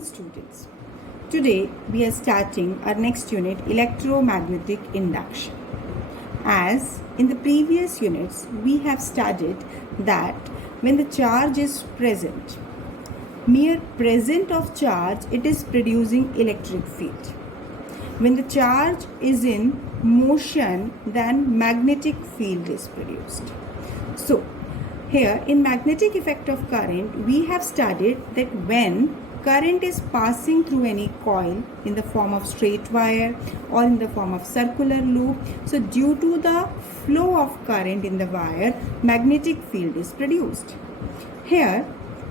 morning, students. Today we are starting our next unit, electromagnetic induction. As in the previous units, we have studied that when the charge is present, mere presence of charge, it is producing electric field. When the charge is in motion, then magnetic field is produced. So, here in magnetic effect of current, we have studied that when current is passing through any coil in the form of straight wire or in the form of circular loop, so due to the flow of current in the wire, magnetic field is produced. Here,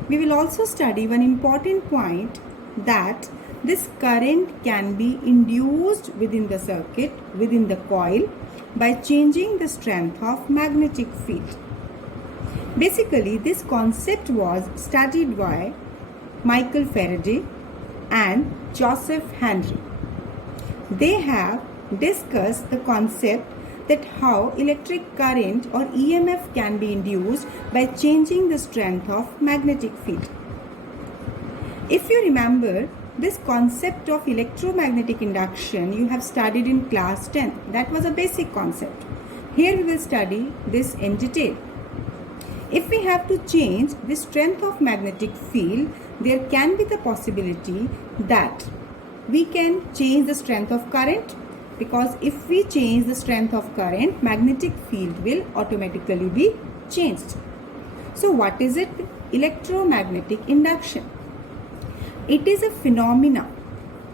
we will also study one important point, that this current can be induced within the circuit, within the coil, by changing the strength of magnetic field. Basically, this concept was studied by Michael Faraday and Joseph Henry. They have discussed the concept that how electric current or EMF can be induced by changing the strength of magnetic field. If you remember, this concept of electromagnetic induction you have studied in class 10. That was a basic concept. Here we will study this in detail. If we have to change the strength of magnetic field, there can be the possibility that we can change the strength of current, because if we change the strength of current, magnetic field will automatically be changed. So what is it? Electromagnetic induction. It is a phenomena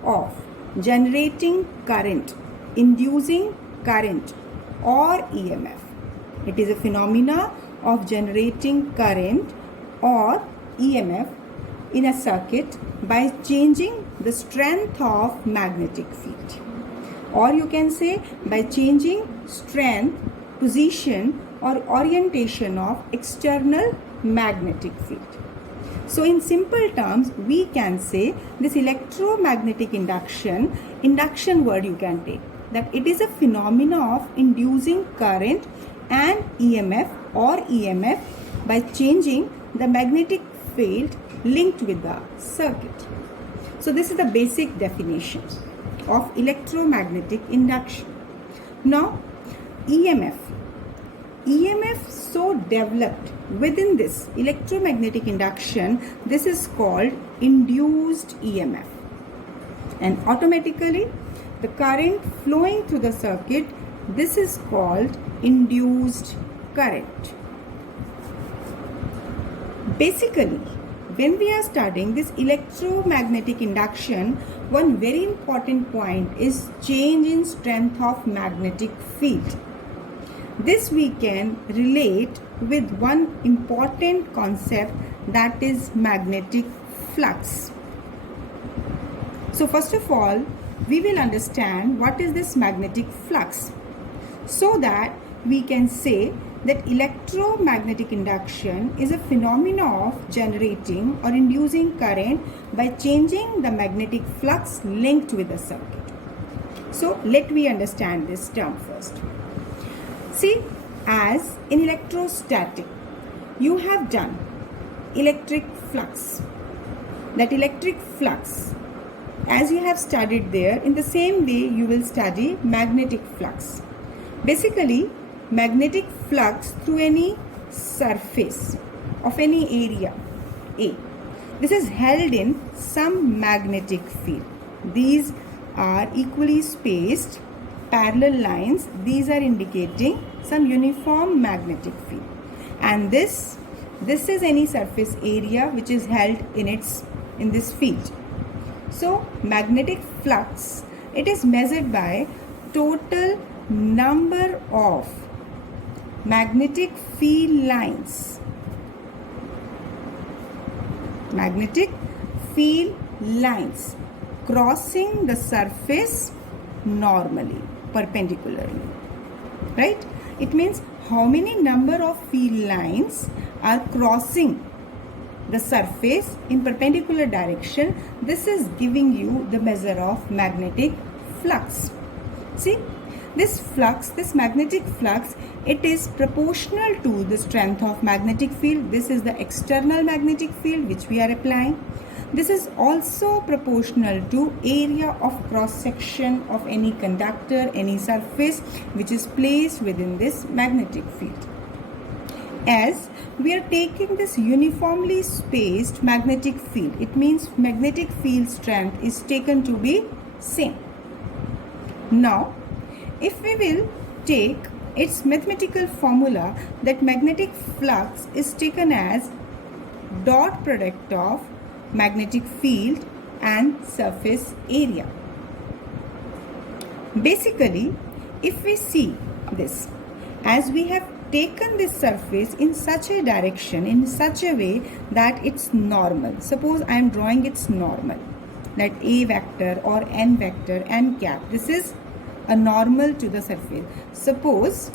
of generating current, inducing current or EMF. It is a phenomena of generating current or EMF in a circuit by changing the strength of magnetic field. Or you can say by changing strength, position or orientation of external magnetic field. So in simple terms, we can say this electromagnetic induction word you can take, that it is a phenomena of inducing current and EMF or EMF by changing the magnetic field linked with the circuit. So this is the basic definition of electromagnetic induction. Now EMF so developed within this electromagnetic induction, this is called induced EMF, and automatically the current flowing through the circuit, this is called induced current. Basically, when we are studying this electromagnetic induction, one very important point is change in strength of magnetic field. This we can relate with one important concept, that is magnetic flux. So first of all, we will understand what is this magnetic flux, so that we can say that electromagnetic induction is a phenomena of generating or inducing current by changing the magnetic flux linked with the circuit. So let me understand this term first. See, as in electrostatic, you have done electric flux. That electric flux, as you have studied there, in the same way you will study magnetic flux. Basically, magnetic flux through any surface of any area A. This is held in some magnetic field. These are equally spaced parallel lines. These are indicating some uniform magnetic field. And this is any surface area which is held in this field. So magnetic flux, it is measured by total number of magnetic field lines. Magnetic field lines crossing the surface normally, perpendicularly. Right? It means how many number of field lines are crossing the surface in perpendicular direction. This is giving you the measure of magnetic flux. See, this flux, this magnetic flux, it is proportional to the strength of magnetic field. This is the external magnetic field which we are applying. This is also proportional to area of cross section of any conductor, any surface which is placed within this magnetic field. As we are taking this uniformly spaced magnetic field, it means magnetic field strength is taken to be same. Now, if we will take its mathematical formula, that magnetic flux is taken as dot product of magnetic field and surface area. Basically, if we see this, as we have taken this surface in such a direction, in such a way that it's normal. Suppose I am drawing its normal, that A vector or N vector, N cap. This is a normal to the surface. Suppose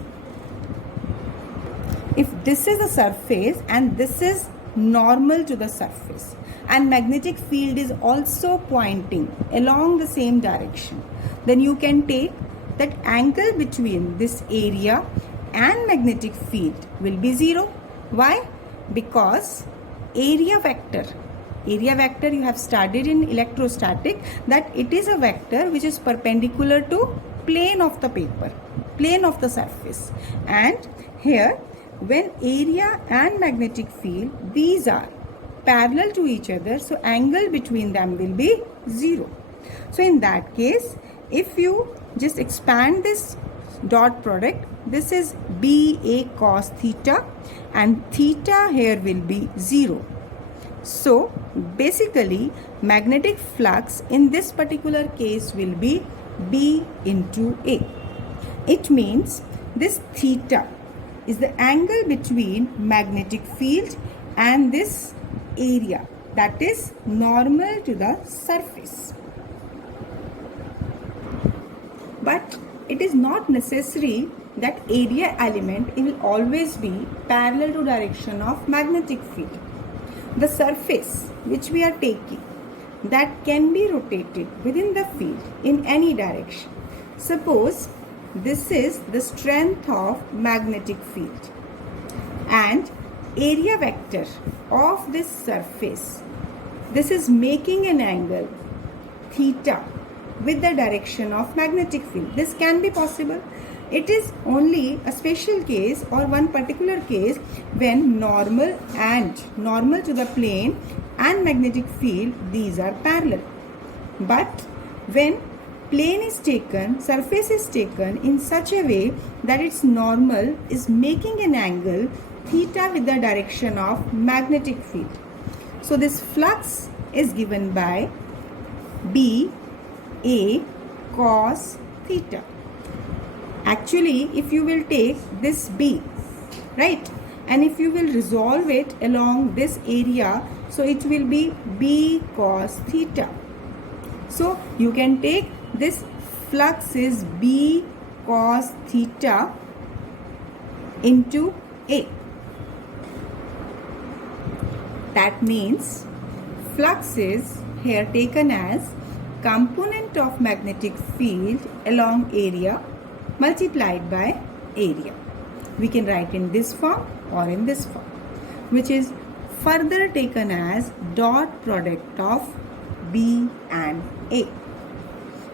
if this is a surface and this is normal to the surface, and magnetic field is also pointing along the same direction, then you can take that angle between this area and magnetic field will be 0. Why? Because area vector you have studied in electrostatic, that it is a vector which is perpendicular to plane of the paper, plane of the surface. And here, when area and magnetic field, these are parallel to each other, so angle between them will be 0. So in that case, if you just expand this dot product, this is BA cos theta, and theta here will be 0. So basically, magnetic flux in this particular case will be B into A. It means this theta is the angle between magnetic field and this area, that is normal to the surface. But it is not necessary that area element will always be parallel to direction of magnetic field. The surface which we are taking, that can be rotated within the field in any direction. Suppose this is the strength of magnetic field, and area vector of this surface, this is making an angle theta with the direction of magnetic field. This can be possible. It is only a special case or one particular case when normal to the plane and magnetic field, these are parallel. But when plane is taken, surface is taken in such a way that its normal is making an angle theta with the direction of magnetic field. So this flux is given by B A cos theta. Actually, if you will take this B, right, and if you will resolve it along this area, so it will be B cos theta. So you can take this flux is B cos theta into A. That means flux is here taken as component of magnetic field along area multiplied by area. We can write in this form or in this form, which is further taken as dot product of B and A.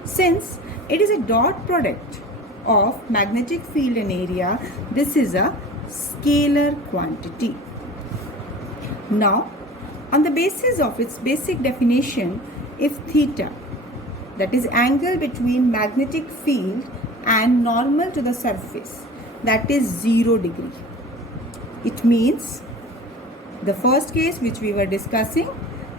Since it is a dot product of magnetic field and area, this is a scalar quantity. Now, on the basis of its basic definition, if theta, that is angle between magnetic field and normal to the surface, that is 0 degree. It means the first case which we were discussing,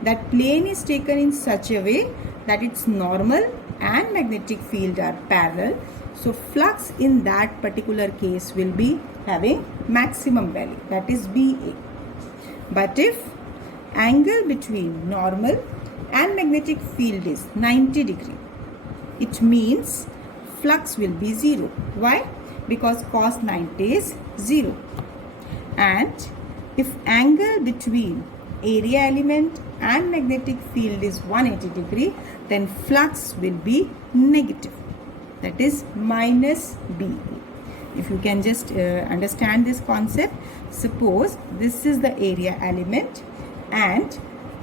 that plane is taken in such a way that its normal and magnetic field are parallel. So flux in that particular case will be having maximum value, that is BA. But if angle between normal and magnetic field is 90 degree, it means flux will be 0. Why? Because cos 90 is 0. And if angle between area element and magnetic field is 180 degree, then flux will be negative, that is minus BA. If you can just understand this concept, suppose this is the area element, and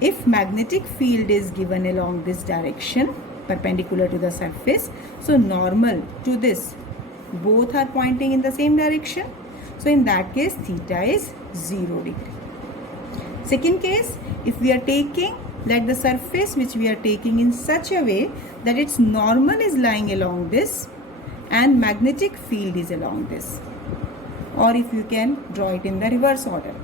if magnetic field is given along this direction, perpendicular to the surface, so normal to this, both are pointing in the same direction. So in that case, theta is 0 degree. Second case, if we are taking that the surface which we are taking in such a way that its normal is lying along this and magnetic field is along this, or if you can draw it in the reverse order,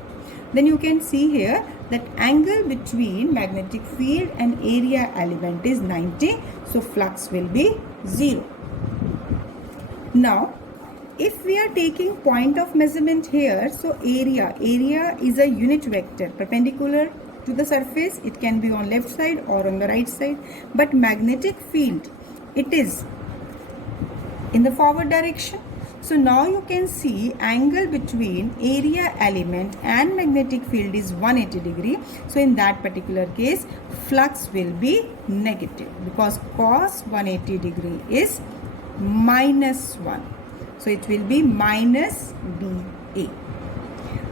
then you can see here that angle between magnetic field and area element is 90, so flux will be 0. Now, if we are taking point of measurement here, so area is a unit vector perpendicular to the surface. It can be on left side or on the right side, but magnetic field, it is in the forward direction. So now you can see angle between area element and magnetic field is 180 degree. So in that particular case, flux will be negative because cos 180 degree is -1. So it will be minus BA.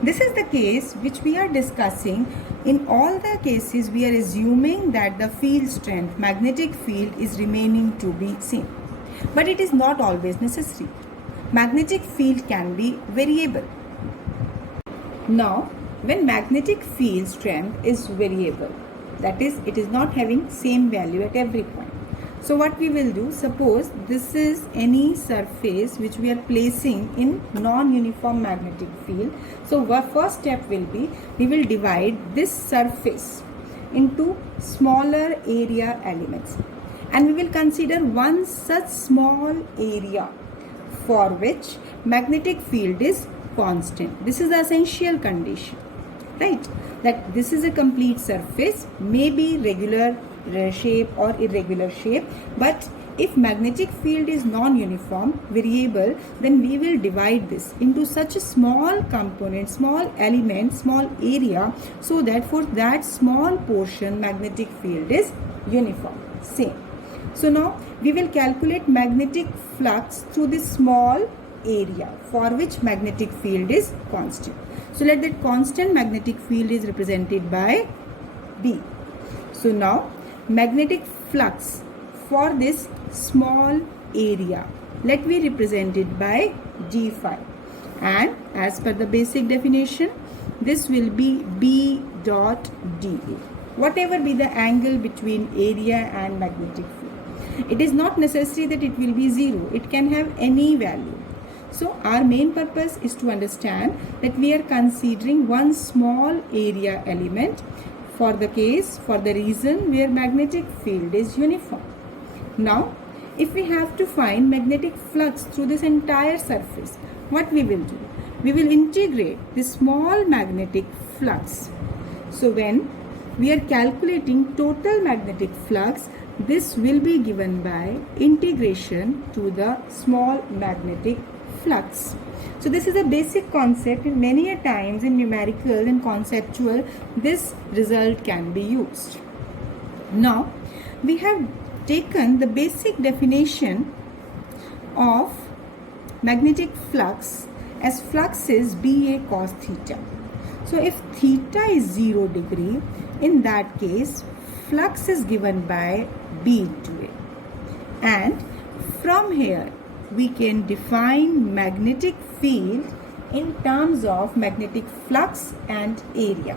This is the case which we are discussing. In all the cases, we are assuming that the field strength, magnetic field, is remaining to be same. But it is not always necessary. Magnetic field can be variable. Now, when magnetic field strength is variable, that is, it is not having same value at every point. So what we will do, suppose this is any surface which we are placing in non-uniform magnetic field. So our first step will be, we will divide this surface into smaller area elements. And we will consider one such small area for which magnetic field is constant. This is the essential condition, right? That this is a complete surface, may be regular shape or irregular shape, but if magnetic field is non-uniform, variable, then we will divide this into such a small component, small element, small area, so that for that small portion magnetic field is uniform, same. So now we will calculate magnetic flux through this small area for which magnetic field is constant. So let that constant magnetic field is represented by B. So now magnetic flux for this small area, let me represent it by d phi, and as per the basic definition, this will be B dot dA, whatever be the angle between area and magnetic field. It is not necessary that it will be 0, it can have any value. So our main purpose is to understand that we are considering one small area element for the case, for the reason where magnetic field is uniform. Now, if we have to find magnetic flux through this entire surface, what we will do? We will integrate this small magnetic flux. So when we are calculating total magnetic flux, this will be given by integration to the small magnetic flux. So this is a basic concept, and many a times in numerical and conceptual, this result can be used. Now, we have taken the basic definition of magnetic flux as flux is BA cos theta. So if theta is 0 degree, in that case, flux is given by B into A. And from here, we can define magnetic field in terms of magnetic flux and area.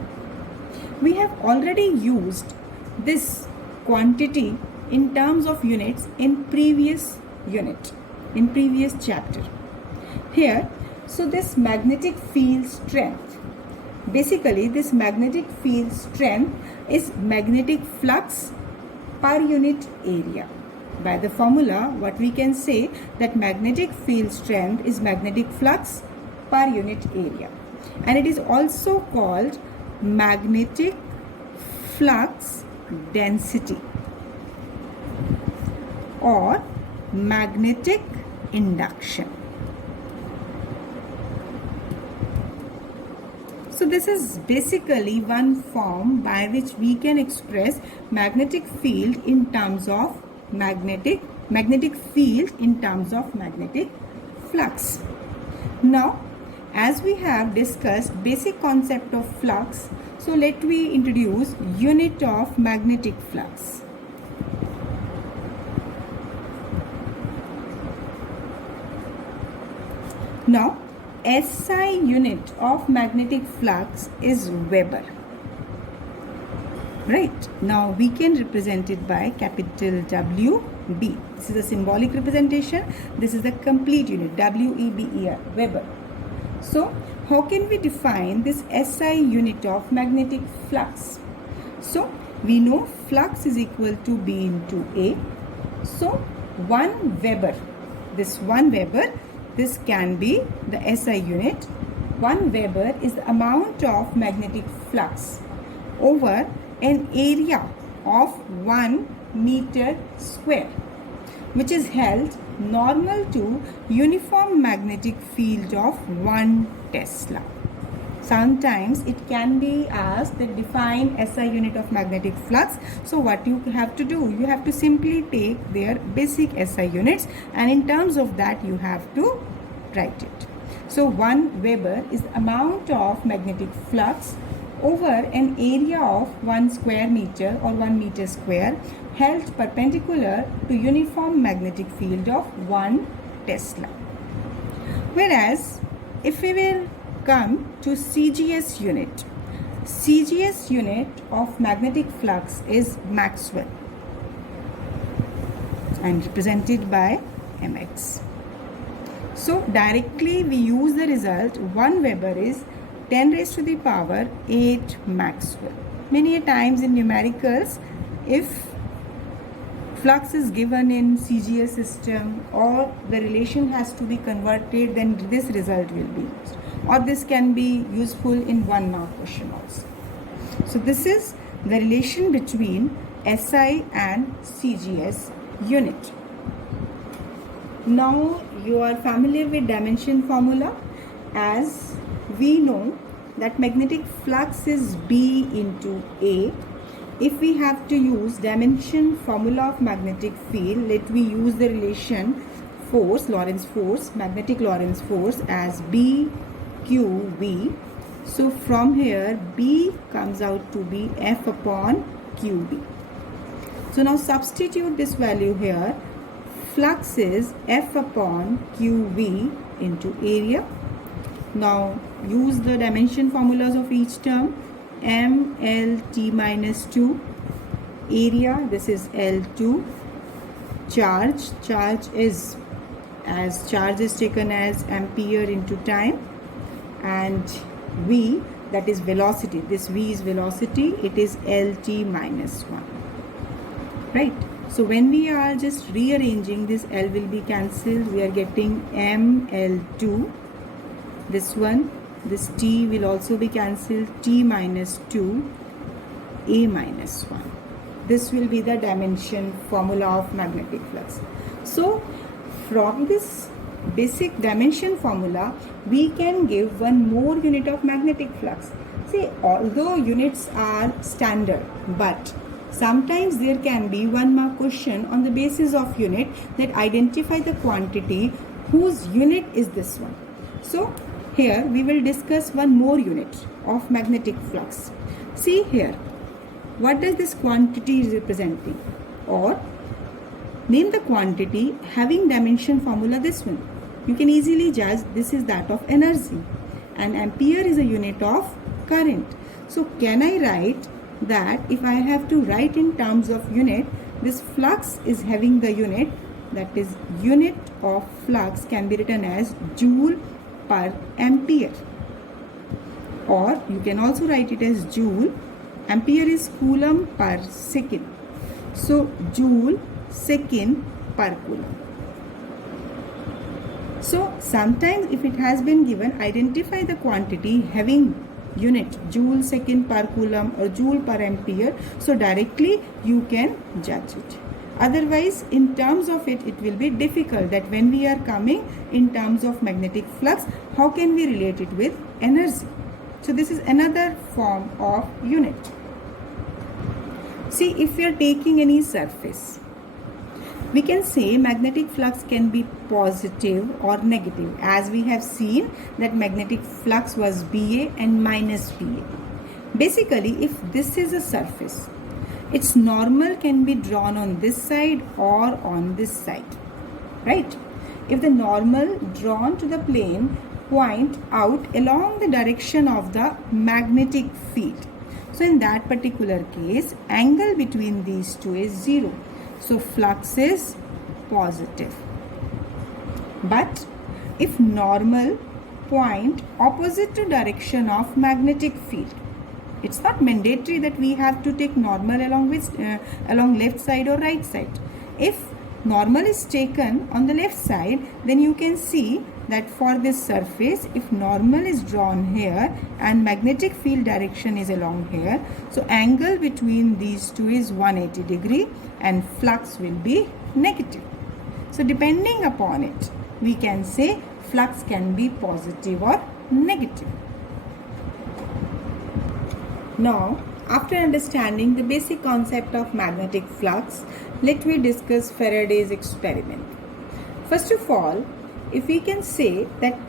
We have already used this quantity in terms of units in previous unit, in previous chapter. Here, so this magnetic field strength, basically this magnetic field strength is magnetic flux per unit area. By the formula, what we can say that magnetic field strength is magnetic flux per unit area, and it is also called magnetic flux density or magnetic induction. So this is basically one form by which we can express magnetic field in terms of magnetic field in terms of magnetic flux. Now, as we have discussed basic concept of flux, So let me introduce unit of magnetic flux. Now, SI unit of magnetic flux is Weber. Right. Now we can represent it by capital WB. This is a symbolic representation. This is the complete unit, WEBER, Weber. So how can we define this SI unit of magnetic flux? So we know flux is equal to B into A. So 1 Weber, this 1 Weber, this can be the SI unit. 1 Weber is the amount of magnetic flux over an area of 1 meter square, which is held normal to uniform magnetic field of 1 Tesla. Sometimes it can be asked that define SI unit of magnetic flux. So what you have to do, you have to simply take their basic SI units, and in terms of that you have to write it. So 1 Weber is the amount of magnetic flux over an area of 1 square meter or 1 meter square held perpendicular to uniform magnetic field of 1 Tesla. Whereas if we will come to CGS unit of magnetic flux is Maxwell and represented by mx. So directly we use the result 1 Weber is 10 raised to the power 8 Maxwell. Many a times in numericals, if flux is given in CGS system or the relation has to be converted, then this result will be used. Or this can be useful in 1 mark question also. So this is the relation between SI and CGS unit. Now you are familiar with dimension formula. As we know that magnetic flux is B into A. If we have to use dimension formula of magnetic field, let me use the relation force, Lorentz force, magnetic Lorentz force as BQV. So from here B comes out to be F upon QB. So now substitute this value here. Flux is F upon QV into area. Now use the dimension formulas of each term. M L T minus 2. Area, this is L2. Charge is, as charge is taken as ampere into time, and V, that is velocity. This V is velocity. It is LT minus 1. Right. So when we are just rearranging, this L will be cancelled. We are getting ML2. This one, this T will also be cancelled. T minus 2, A minus 1. This will be the dimension formula of magnetic flux. So from this basic dimension formula, we can give one more unit of magnetic flux. See, although units are standard, but sometimes there can be 1 mark question on the basis of unit that identify the quantity whose unit is this one. So here we will discuss one more unit of magnetic flux. See here, what does this quantity is representing? Or name the quantity having dimension formula this one. You can easily judge this is that of energy, and ampere is a unit of current. So can I write that if I have to write in terms of unit, this flux is having the unit, that is unit of flux can be written as joule per ampere, or you can also write it as joule. Ampere is coulomb per second, so joule second per coulomb. So sometimes if it has been given, identify the quantity having unit joule second per coulomb or joule per ampere, so directly you can judge it. Otherwise, in terms of it will be difficult that when we are coming in terms of magnetic flux, how can we relate it with energy? So this is another form of unit. See, if we are taking any surface, we can say magnetic flux can be positive or negative, as we have seen that magnetic flux was BA and minus BA. Basically, if this is a surface, its normal can be drawn on this side or on this side, right? If the normal drawn to the plane point out along the direction of the magnetic field, so in that particular case, angle between these two is 0. So flux is positive. But if normal point opposite to direction of magnetic field, it's not mandatory that we have to take normal along left side or right side. If normal is taken on the left side, then you can see that for this surface, if normal is drawn here and magnetic field direction is along here, so angle between these two is 180 degree and flux will be negative. So depending upon it, we can say flux can be positive or negative. Now, after understanding the basic concept of magnetic flux, let me discuss Faraday's experiment. First of all, if we can say that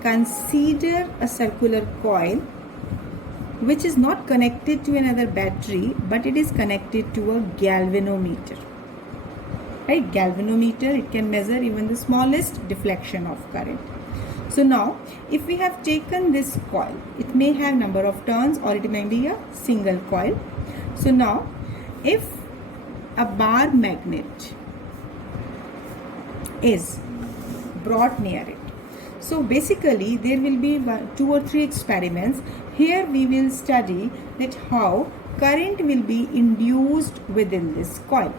consider a circular coil which is not connected to another battery, but it is connected to a galvanometer. Right? Galvanometer, it can measure even the smallest deflection of current. So now, if we have taken this coil, it may have number of turns or it may be a single coil. So now, if a bar magnet is brought near it, so basically there will be 2 or 3 experiments. Here we will study that how current will be induced within this coil.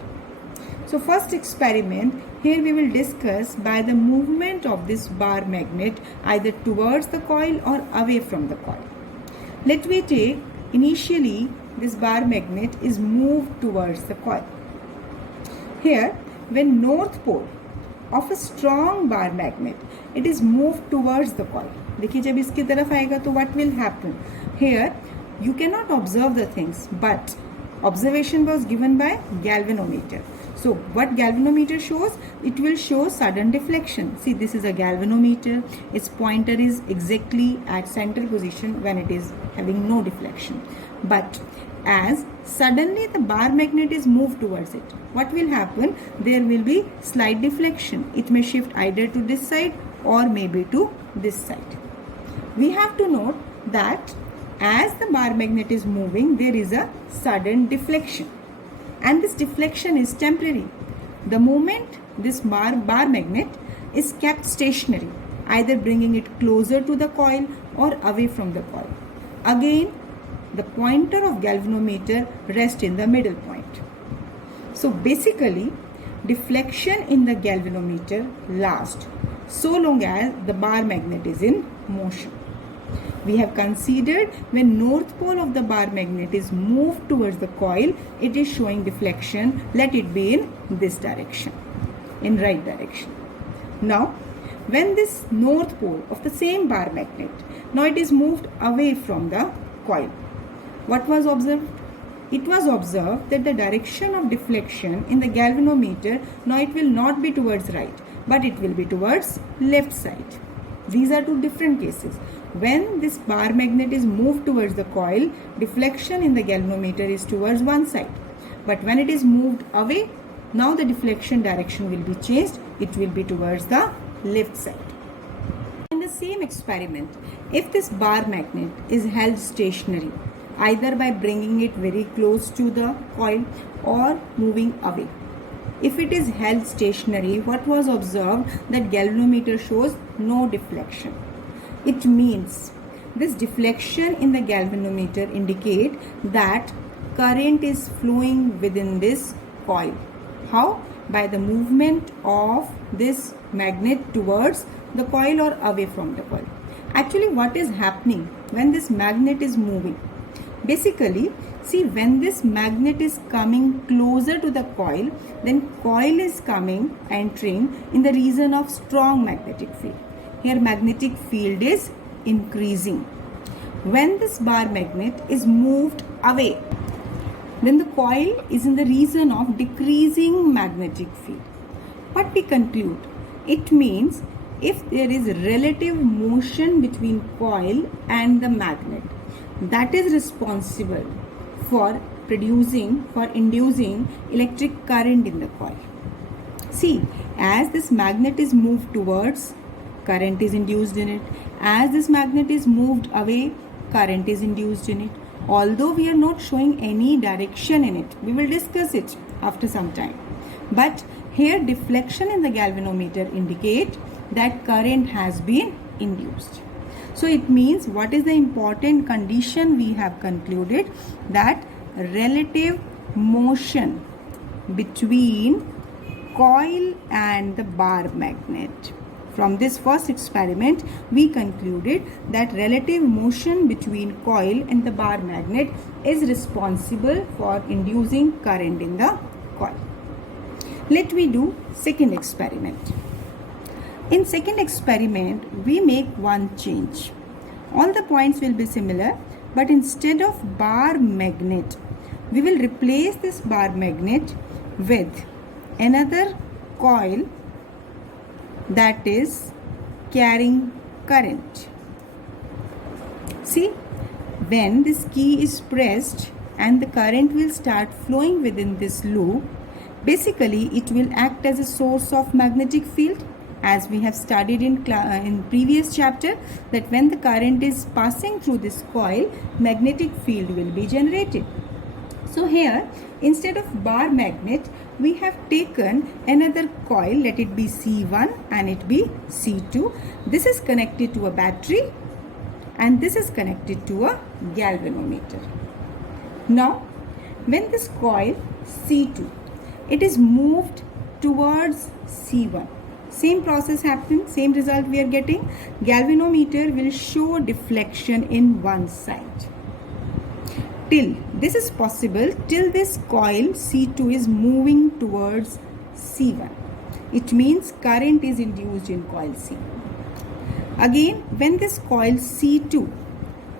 So first experiment, here we will discuss by the movement of this bar magnet either towards the coil or away from the coil. Let me take initially this bar magnet is moved towards the coil. Here when north pole of a strong bar magnet, it is moved towards the coil. देखिए जब इसकी तरफ आएगा तो what will happen? Here you cannot observe the things, but observation was given by galvanometer. So what galvanometer shows? It will show sudden deflection. See, this is a galvanometer. Its pointer is exactly at center position when it is having no deflection. But as suddenly the bar magnet is moved towards it, what will happen? There will be slight deflection. It may shift either to this side or maybe to this side. We have to note that as the bar magnet is moving, there is a sudden deflection. And this deflection is temporary. The moment this bar magnet is kept stationary, either bringing it closer to the coil or away from the coil. Again, the pointer of galvanometer rests in the middle point. So basically, deflection in the galvanometer lasts so long as the bar magnet is in motion. We have considered when north pole of the bar magnet is moved towards the coil, it is showing deflection. Let it be in this direction, in right direction. Now, when this north pole of the same bar magnet, now it is moved away from the coil. What was observed? It was observed that the direction of deflection in the galvanometer, now it will not be towards right, but it will be towards left side. These are two different cases. When this bar magnet is moved towards the coil, deflection in the galvanometer is towards one side. But when it is moved away, now the deflection direction will be changed. It will be towards the left side. In the same experiment, if this bar magnet is held stationary, either by bringing it very close to the coil or moving away. If it is held stationary, what was observed? That galvanometer shows no deflection. It means this deflection in the galvanometer indicate that current is flowing within this coil. How? By the movement of this magnet towards the coil or away from the coil. Actually, what is happening when this magnet is moving? Basically, see, when this magnet is coming closer to the coil, then coil is entering in the region of strong magnetic field. Here magnetic field is increasing. When this bar magnet is moved away, then the coil is in the region of decreasing magnetic field. What we conclude? It means if there is relative motion between coil and the magnet, that is responsible for inducing electric current in the coil. See, as this magnet is moved towards, current is induced in it. As this magnet is moved away, current is induced in it. Although we are not showing any direction in it, we will discuss it after some time. But here deflection in the galvanometer indicate that current has been induced. So it means, what is the important condition we have concluded? That relative motion between coil and the bar magnet. From this first experiment, we concluded that relative motion between coil and the bar magnet is responsible for inducing current in the coil. Let me do second experiment. In second experiment, we make one change. All the points will be similar, but instead of bar magnet, we will replace this bar magnet with another coil that is carrying current. See, when this key is pressed and the current will start flowing within this loop, basically it will act as a source of magnetic field, as we have studied in previous chapter, that when the current is passing through this coil, magnetic field will be generated. So here, instead of bar magnet, we have taken another coil, let it be C1 and it be C2. This is connected to a battery and this is connected to a galvanometer. Now, when this coil C2, it is moved towards C1, same process happens, same result we are getting. Galvanometer will show deflection in one side. Till this is possible, till this coil C2 is moving towards C1. It means current is induced in coil C. Again, when this coil C2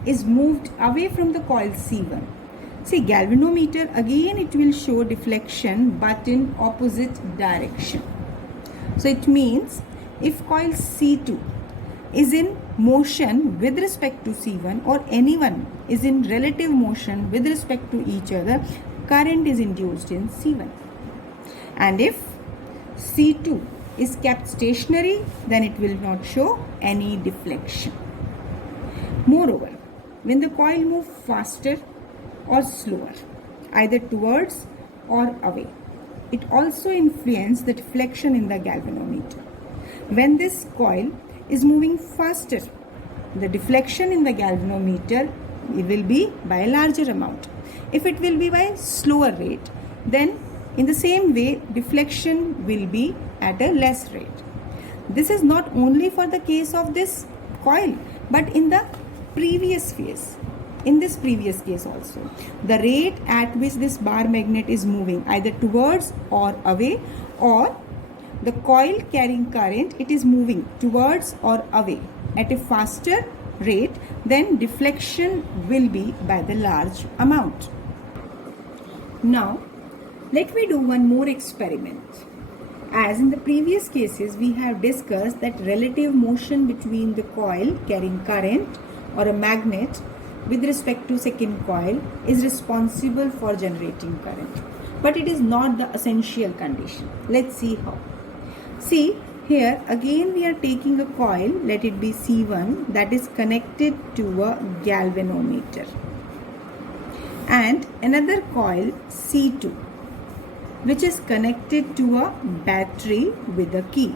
is moved away from the coil C1, see, galvanometer, again it will show deflection but in opposite direction. So it means if coil C2 is in motion with respect to C1, or anyone is in relative motion with respect to each other, current is induced in C1. And if C2 is kept stationary, then it will not show any deflection. Moreover, when the coil moves faster or slower, either towards or away, it also influences the deflection in the galvanometer. When this coil is moving faster, the deflection in the galvanometer will be by a larger amount. If it will be by slower rate, then in the same way deflection will be at a less rate. This is not only for the case of this coil, but in the previous phase. In this previous case also, the rate at which this bar magnet is moving either towards or away, or the coil carrying current, it is moving towards or away at a faster rate, then deflection will be by the large amount. Now, let me do one more experiment. As in the previous cases, we have discussed that relative motion between the coil carrying current or a magnet with respect to second coil is responsible for generating current. But it is not the essential condition. Let's see how. See, here again we are taking a coil, let it be C1, that is connected to a galvanometer, and another coil C2, which is connected to a battery with a key.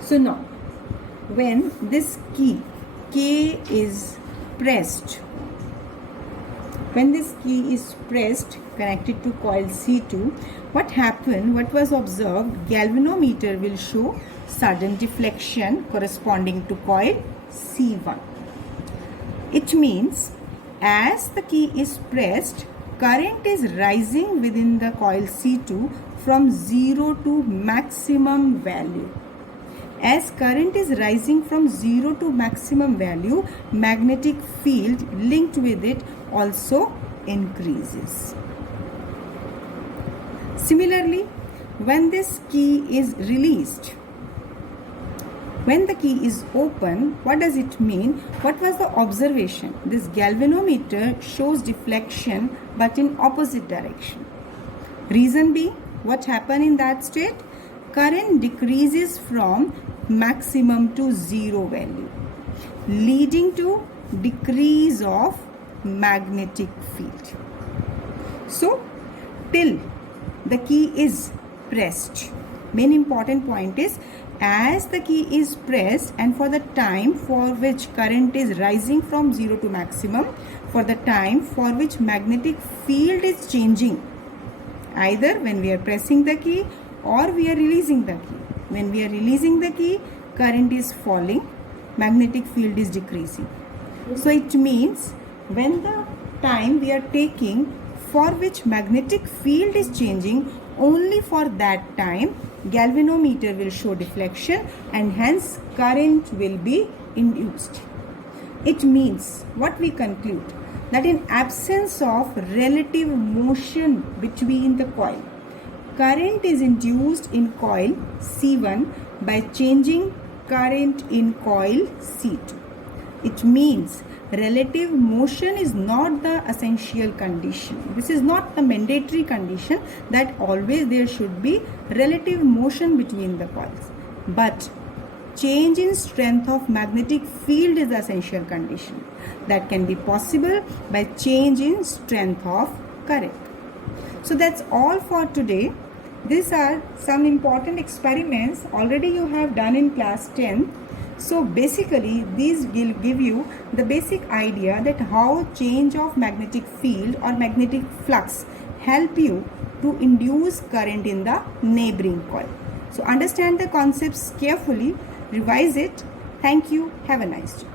So now, when this key K is pressed, when this key is pressed connected to coil C2, what happened, what was observed, galvanometer will show sudden deflection corresponding to coil C1. It means as the key is pressed, current is rising within the coil C2 from 0 to maximum value. As current is rising from 0 to maximum value, magnetic field linked with it also increases. Similarly, when this key is released, When the key is open, what does it mean? What was the observation? This galvanometer shows deflection but in opposite direction. Reason being, what happened in that state? Current decreases from maximum to zero value, leading to decrease of magnetic field. So, till the key is pressed, main important point is, as the key is pressed and for the time for which current is rising from 0 to maximum, for the time for which magnetic field is changing, either when we are pressing the key or we are releasing the key. When we are releasing the key, current is falling, magnetic field is decreasing. So it means when the time we are taking for which magnetic field is changing, only for that time galvanometer will show deflection and hence current will be induced. It means what we conclude, that in absence of relative motion between the coil, current is induced in coil C1 by changing current in coil C2. It means relative motion is not the essential condition. This is not the mandatory condition that always there should be relative motion between the coils. But change in strength of magnetic field is the essential condition that can be possible by change in strength of current. So that's all for today. These are some important experiments already you have done in class 10. So basically these will give you the basic idea that how change of magnetic field or magnetic flux help you to induce current in the neighboring coil. So understand the concepts carefully, revise it. Thank you. Have a nice day.